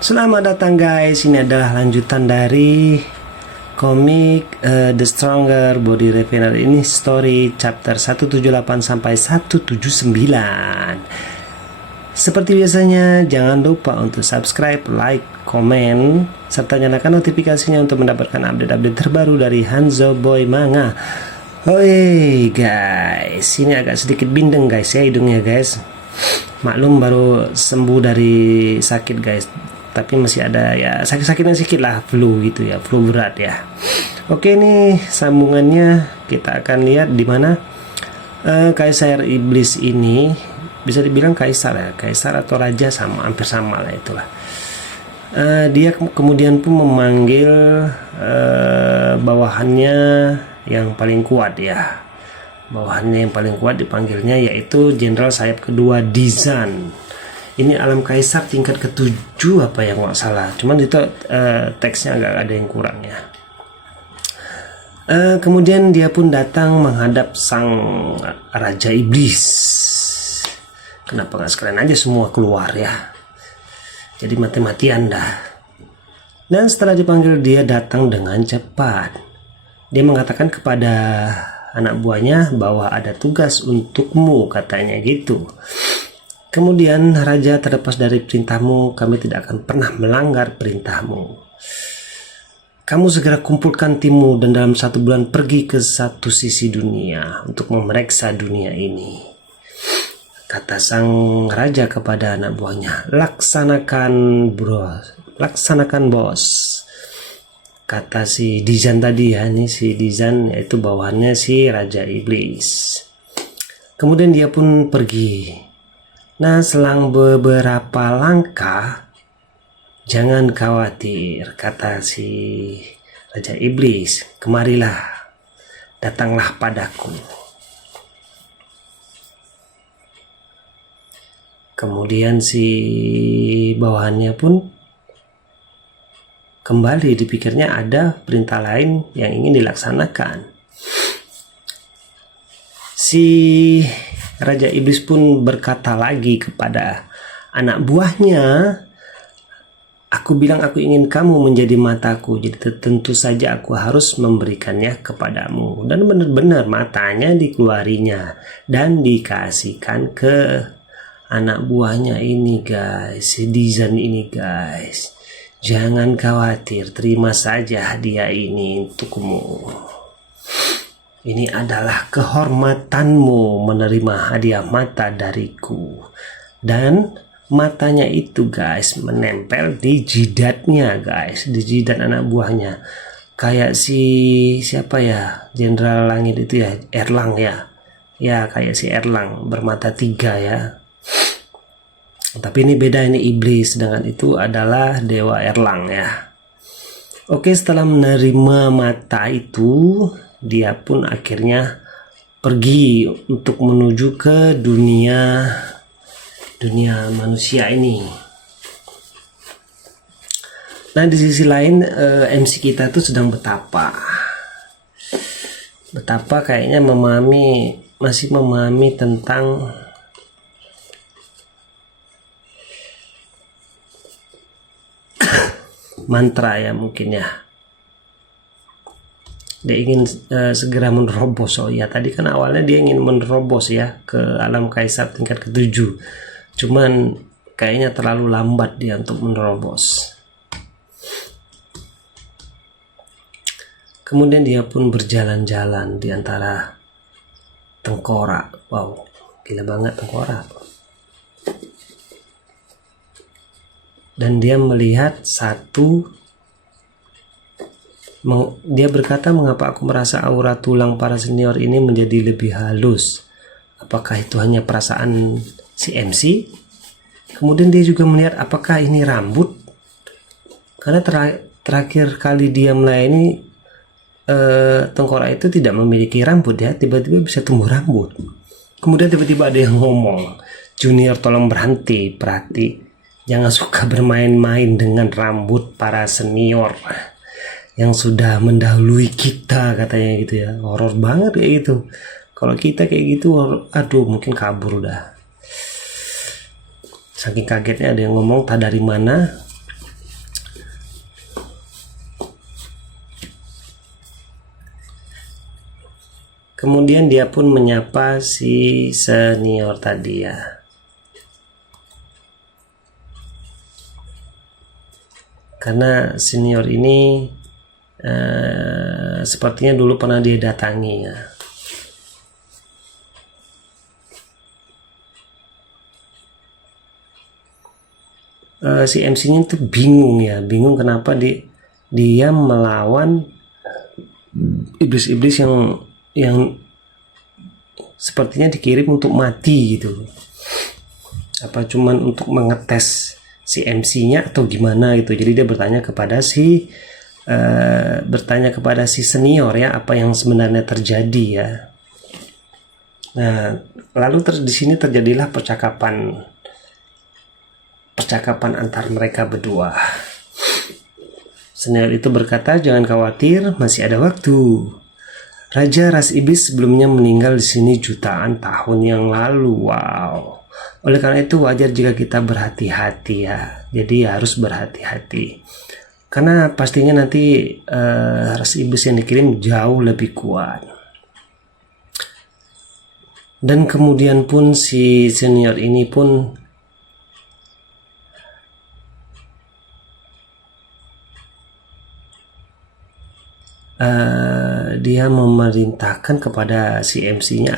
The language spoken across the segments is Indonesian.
Selamat datang guys, ini adalah lanjutan dari komik The Stronger Body Refinery. Ini story chapter 178 sampai 179. Seperti biasanya, jangan lupa untuk subscribe, like, komen, serta nyalakan notifikasinya untuk mendapatkan update-update terbaru dari Hanzo Boy Manga. Oi guys, ini agak sedikit bindeng guys ya hidungnya guys. Maklum baru sembuh dari sakit guys, tapi masih ada ya sakit-sakitnya sedikit lah, flu gitu ya, flu berat ya. Oke, nih sambungannya kita akan lihat di mana Kaisar Iblis ini bisa dibilang kaisar ya, kaisar atau raja sama, hampir sama lah itulah. Dia kemudian pun memanggil bawahannya yang paling kuat ya. Bawahannya yang paling kuat dipanggilnya yaitu Jenderal Sayap Kedua Dizan. Ini alam kaisar tingkat ke-7 apa yang nggak salah, cuman itu teksnya agak ada yang kurang ya. Kemudian dia pun datang menghadap sang Raja Iblis. Kenapa nggak sekalian aja semua keluar ya, jadi mati-matian dah. Dan setelah dipanggil, dia datang dengan cepat. Dia mengatakan kepada anak buahnya bahwa ada tugas untukmu, katanya gitu. Kemudian raja, terlepas dari perintahmu, kami tidak akan pernah melanggar perintahmu. Kamu segera kumpulkan timmu dan dalam 1 bulan pergi ke satu sisi dunia untuk memeriksa dunia ini. Kata sang raja kepada anak buahnya, laksanakan bro, laksanakan bos. Kata si Dizan tadi ya, ini si Dizan yaitu bawahannya si Raja Iblis. Kemudian dia pun pergi. Nah, selang beberapa langkah, jangan khawatir, kata si Raja Iblis, kemarilah, datanglah padaku. Kemudian si bawahannya pun kembali, dipikirnya ada perintah lain yang ingin dilaksanakan. Si Raja Iblis pun berkata lagi kepada anak buahnya, aku bilang aku ingin kamu menjadi mataku, jadi tentu saja aku harus memberikannya kepadamu. Dan benar-benar matanya dikeluarinya dan dikasihkan ke anak buahnya ini guys, si Dizan ini guys. Jangan khawatir, terima saja hadiah ini untukmu. Ini adalah kehormatanmu menerima hadiah mata dariku. Dan matanya itu guys menempel di jidatnya guys, di jidat anak buahnya. Kayak si siapa ya, Jenderal Langit itu ya, Erlang ya. Ya kayak si Erlang bermata 3 ya. Tapi ini beda, ini iblis, sedangkan itu adalah Dewa Erlang ya. Oke, setelah menerima mata itu, dia pun akhirnya pergi untuk menuju ke dunia manusia ini. Nah, di sisi lain MC kita tuh sedang betapa kayaknya masih memahami tentang mantra ya, mungkin ya. Dia ingin segera menerobos. Oh ya, tadi kan awalnya dia ingin menerobos ya ke alam kaisar tingkat ke-7, cuman kayaknya terlalu lambat dia untuk menerobos. Kemudian dia pun berjalan-jalan di antara tengkorak. Wow, gila banget tengkorak. Dan dia melihat dia berkata, mengapa aku merasa aura tulang para senior ini menjadi lebih halus? Apakah itu hanya perasaan si MC? Kemudian dia juga melihat apakah ini rambut? Karena terakhir kali dia melayani tengkorak itu tidak memiliki rambut ya, tiba-tiba bisa tumbuh rambut. Kemudian tiba-tiba ada yang ngomong, junior tolong berhenti, perhati. Jangan suka bermain-main dengan rambut para senior yang sudah mendahului kita, katanya gitu ya. Horor banget kayak gitu. Kalau kita kayak gitu, aduh mungkin kabur udah. Saking kagetnya ada yang ngomong, tak dari mana Kemudian dia pun menyapa si senior tadi ya. Karena senior ini sepertinya dulu pernah dia datangi ya. Si MC-nya tuh bingung ya, bingung kenapa dia melawan iblis-iblis yang sepertinya dikirim untuk mati gitu. Apa cuman untuk mengetes si MC-nya atau gimana gitu. Jadi dia bertanya kepada si senior ya, apa yang sebenarnya terjadi ya. Nah, lalu di sini terjadilah percakapan antar mereka berdua. Senior itu berkata, "Jangan khawatir, masih ada waktu. Raja ras iblis sebelumnya meninggal di sini jutaan tahun yang lalu." Wow. Oleh karena itu wajar jika kita berhati-hati ya. Jadi harus berhati-hati. Karena pastinya nanti ras iblis yang dikirim jauh lebih kuat. Dan kemudian pun si senior ini pun dia memerintahkan kepada si MC-nya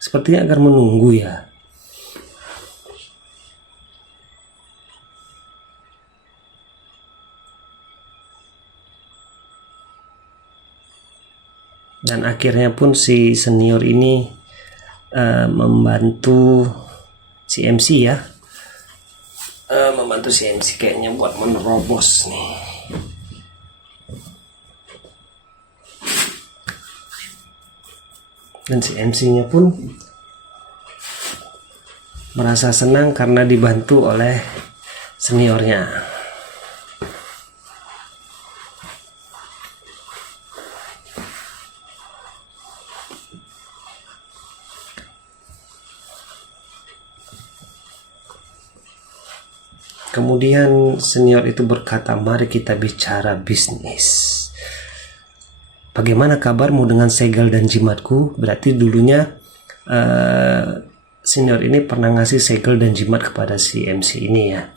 sepertinya agar menunggu ya. Dan akhirnya pun si senior ini membantu si MC ya, membantu si MC kayaknya buat menerobos nih. Dan si MC-nya pun merasa senang karena dibantu oleh seniornya. Kemudian senior itu berkata, "Mari kita bicara bisnis. Bagaimana kabarmu dengan segel dan jimatku?" Berarti dulunya senior ini pernah ngasih segel dan jimat kepada si MC ini ya.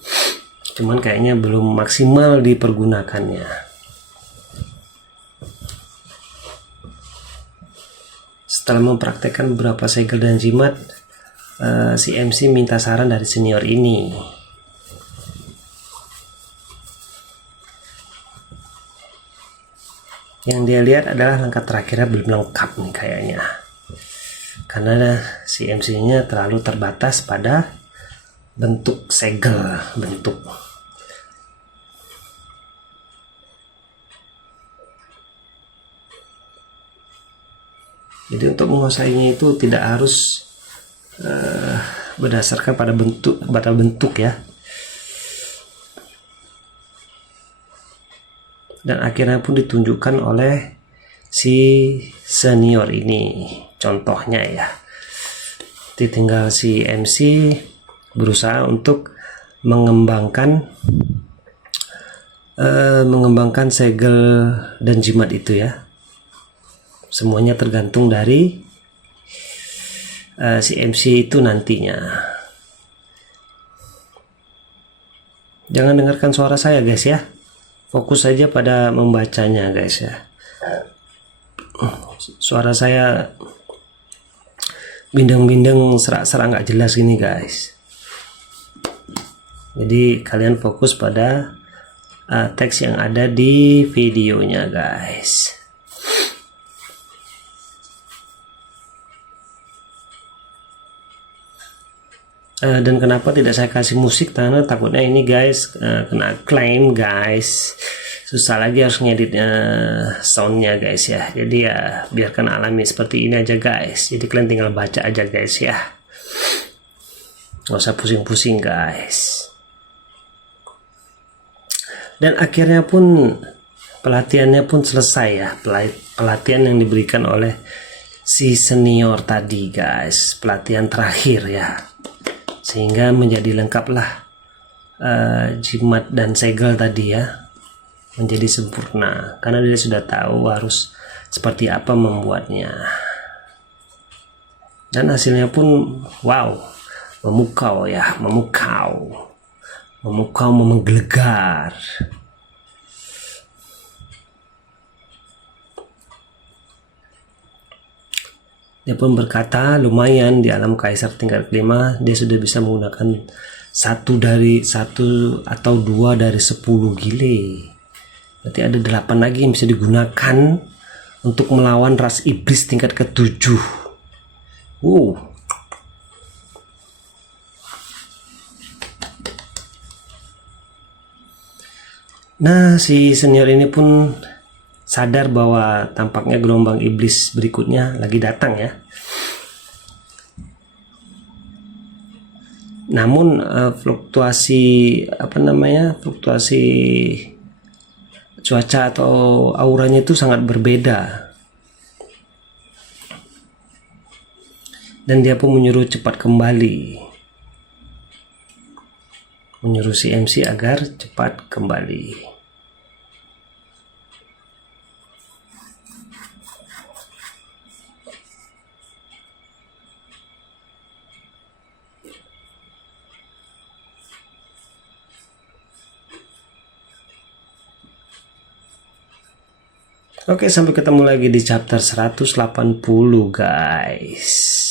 Cuman kayaknya belum maksimal dipergunakannya. Setelah mempraktekkan beberapa segel dan jimat, si MC minta saran dari senior ini. Yang dia lihat adalah langkah terakhirnya belum lengkap nih kayaknya. Karena si MC-nya terlalu terbatas pada bentuk segel, Jadi untuk menguasainya itu tidak harus berdasarkan pada bentuk ya. Dan akhirnya pun ditunjukkan oleh si senior ini contohnya ya. Tinggal si MC berusaha untuk mengembangkan segel dan jimat itu ya. Semuanya tergantung dari si MC itu nantinya. Jangan dengarkan suara saya guys ya. Fokus saja pada membacanya guys ya. Suara saya bindeng-bindeng serak-serak nggak jelas gini guys. Jadi kalian fokus pada teks yang ada di videonya guys. Dan kenapa tidak saya kasih musik, karena takutnya ini guys kena claim guys. Susah lagi harus ngedit soundnya guys ya. Jadi ya biarkan alami seperti ini aja guys. Jadi kalian tinggal baca aja guys ya, nggak usah pusing-pusing guys. Dan akhirnya pun pelatihannya pun selesai ya. Pelatihan yang diberikan oleh si senior tadi guys, pelatihan terakhir ya, sehingga menjadi lengkaplah jimat dan segel tadi ya, menjadi sempurna karena dia sudah tahu harus seperti apa membuatnya. Dan hasilnya pun wow, memukau ya, menggelegar. Dia pun berkata lumayan di alam kaisar tingkat kelima dia sudah bisa menggunakan satu atau dua dari 10 gile. Berarti ada 8 lagi yang bisa digunakan untuk melawan ras iblis tingkat ke-7. Nah, si senior ini pun sadar bahwa tampaknya gelombang iblis berikutnya lagi datang ya. Namun fluktuasi cuaca atau auranya itu sangat berbeda. Dan dia pun menyuruh cepat kembali. Menyuruh si MC agar cepat kembali. Oke, sampai ketemu lagi di chapter 180 guys.